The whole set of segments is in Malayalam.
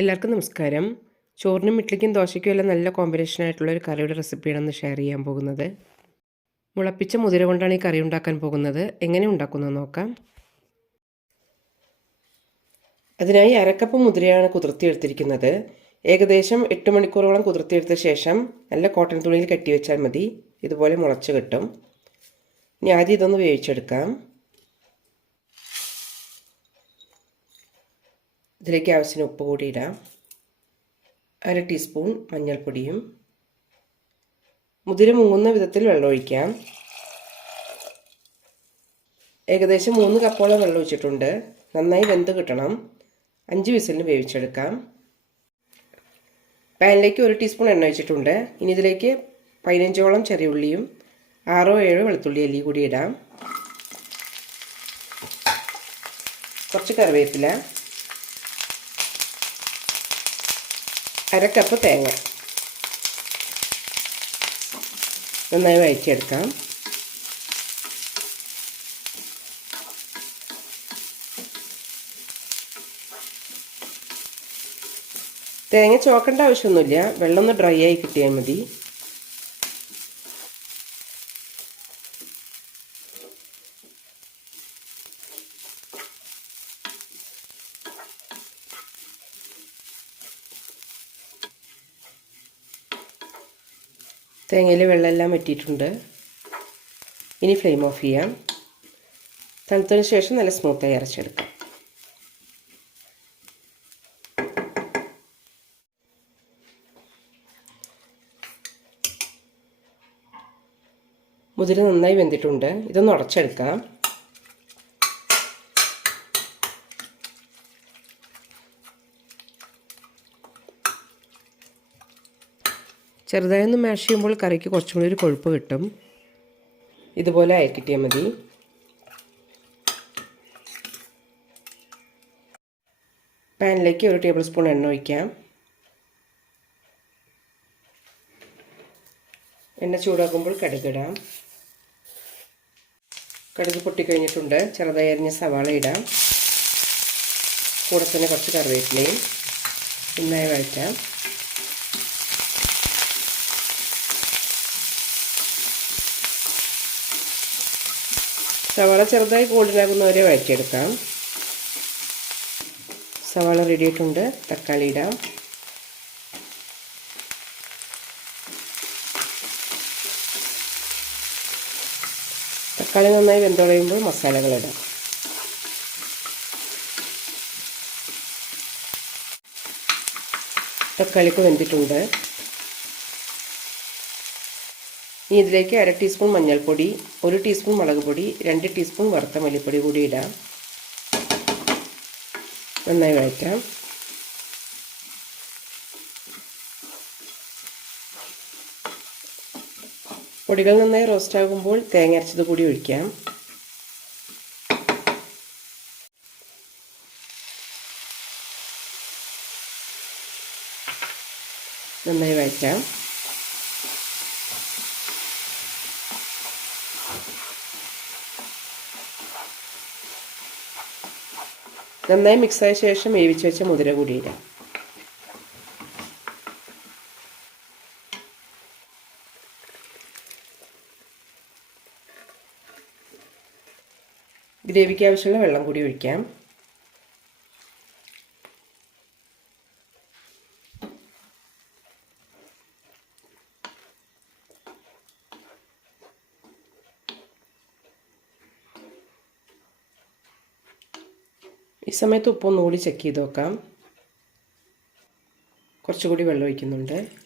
എല്ലാവർക്കും നമസ്കാരം. ചോറിനും ഇഡ്ലിക്കും ദോശയ്ക്കും എല്ലാം നല്ല കോമ്പിനേഷൻ ആയിട്ടുള്ള ഒരു കറിയുടെ റെസിപ്പിയാണ് ഇന്ന് ഷെയർ ചെയ്യാൻ പോകുന്നത്. മുളപ്പിച്ച മുതിര കൊണ്ടാണ് ഈ കറി ഉണ്ടാക്കാൻ പോകുന്നത്. എങ്ങനെ ഉണ്ടാക്കുന്നത് നോക്കാം. അതിനായി അരക്കപ്പ് മുതിരയാണ് കുതിർത്തിയെടുത്തിരിക്കുന്നത് ഏകദേശം എട്ട് മണിക്കൂറോളം കുതിർത്തിയെടുത്ത ശേഷം നല്ല കോട്ടൺ തുണിയിൽ കെട്ടിവെച്ചാൽ മതി. ഇതുപോലെ മുളച്ച് കിട്ടും. ഇനി ആദ്യം ഇതൊന്ന് വേവിച്ചെടുക്കാം. ഇതിലേക്ക് ആവശ്യത്തിന് ഉപ്പ് കൂടി ഇടാം അര ടീസ്പൂൺ മഞ്ഞൾപ്പൊടിയും. മുതിര മൂന്ന വിധത്തിൽ വെള്ളം ഒഴിക്കാം. ഏകദേശം മൂന്ന് കപ്പോളം വെള്ളം ഒഴിച്ചിട്ടുണ്ട്. നന്നായി വെന്ത് കിട്ടണം. അഞ്ച് വിസിലിന് വേവിച്ചെടുക്കാം. പാനിലേക്ക് ഒരു ടീസ്പൂൺ എണ്ണ ഒഴിച്ചിട്ടുണ്ട്. ഇനി ഇതിലേക്ക് പതിനഞ്ചോളം ചെറിയ ഉള്ളിയും ആറോ ഏഴോ വെളുത്തുള്ളി അല്ലി കൂടി ഇടാം. കുറച്ച് കറിവേപ്പില. അര കപ്പ് തേങ്ങ. നന്നായി വഴറ്റിയെടുക്കാം. തേങ്ങ ചോക്കേണ്ട ആവശ്യമൊന്നുമില്ല. വെള്ളം ഒന്ന് ഡ്രൈ ആയി കിട്ടിയാൽ മതി. തേങ്ങയിൽ വെള്ളമെല്ലാം വറ്റിയിട്ടുണ്ട്. ഇനി ഫ്ലെയിം ഓഫ് ചെയ്യാം. തണുത്തതിന് ശേഷം നല്ല സ്മൂത്തായി അരച്ചെടുക്കാം. മുതിര നന്നായി വെന്തിട്ടുണ്ട്. ഇതൊന്ന് ഉടച്ചെടുക്കാം. ചെറുതായി ഒന്ന് മാഷ് ചെയ്യുമ്പോൾ കറിക്ക് കുറച്ചും കൂടി ഒരു കൊഴുപ്പ് കിട്ടും. ഇതുപോലെ ആയി കിട്ടിയാൽ മതി. പാനിലേക്ക് ഒരു ടേബിൾ സ്പൂൺ എണ്ണ ഒഴിക്കാം. എണ്ണ ചൂടാക്കുമ്പോൾ കടുകിടാം. കടുക് പൊട്ടിക്കഴിഞ്ഞിട്ടുണ്ട്. ചെറുതായി അരിഞ്ഞ സവാള ഇടാം. കൂടെ തന്നെ കുറച്ച് കറിവേപ്പിലയും. നന്നായി വഴറ്റാം. സവാള ചെറുതായി കൂടുതലാകുന്നവരെ വഴറ്റിയെടുക്കാം. സവാള റെഡി ആയിട്ടുണ്ട് തക്കാളി ഇടാം. തക്കാളി നന്നായി വെന്തുടയുമ്പോൾ മസാലകൾ ഇടാം. തക്കാളിക്ക് വെന്തിട്ടുണ്ട്. ഇനി ഇതിലേക്ക് അര ടീസ്പൂൺ മഞ്ഞൾപ്പൊടി ഒരു ടീസ്പൂൺ മുളക് പൊടി രണ്ട് ടീസ്പൂൺ വറുത്ത മല്ലിപ്പൊടി കൂടി ഇടാം. നന്നായി വഴറ്റാം. പൊടികൾ നന്നായി റോസ്റ്റ് ആകുമ്പോൾ തേങ്ങ അരച്ചത് കൂടി ഒഴിക്കാം. നന്നായി വഴറ്റാം. നന്നായി മിക്സായ ശേഷം വേവിച്ച് വെച്ച മുതിര കൂടി ഇടാം. ഗ്രേവിക്ക് ആവശ്യമുള്ള വെള്ളം കൂടി ഒഴിക്കാം. ഈ സമയത്ത് ഉപ്പൊന്നുകൂടി ചെക്ക് ചെയ്ത് നോക്കാം. കുറച്ചുകൂടി വെള്ളം ഒഴിക്കുന്നുണ്ട്.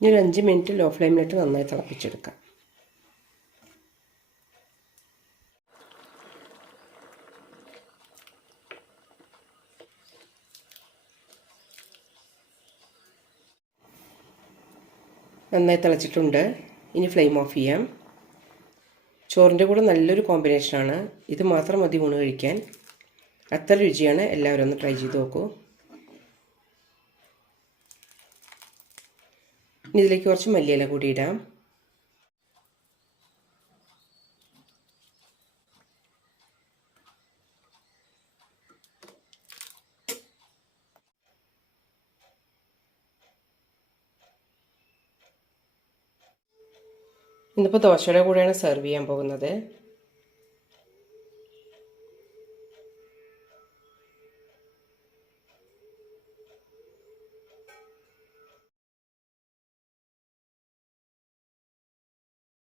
ഇനി ഒരു അഞ്ച് മിനിറ്റ് ലോ ഫ്ലെയിമിലിട്ട് നന്നായി തിളപ്പിച്ചെടുക്കാം. നന്നായി തിളച്ചിട്ടുണ്ട്. ഇനി ഫ്ലെയിം ഓഫ് ചെയ്യാം. ചോറിന്റെ കൂടെ നല്ലൊരു കോമ്പിനേഷനാണ് ഇത് മാത്രം മതി ഊണ് കഴിക്കാൻ. അത്ര രുചിയാണ്. എല്ലാവരും ഒന്ന് ട്രൈ ചെയ്ത് നോക്കൂ. ഇനി ഇതിലേക്ക് കുറച്ച് മല്ലിയില കൂടി ഇടാം. ഇന്നിപ്പോൾ ദോശയുടെ കൂടെയാണ് സെർവ് ചെയ്യാൻ പോകുന്നത്.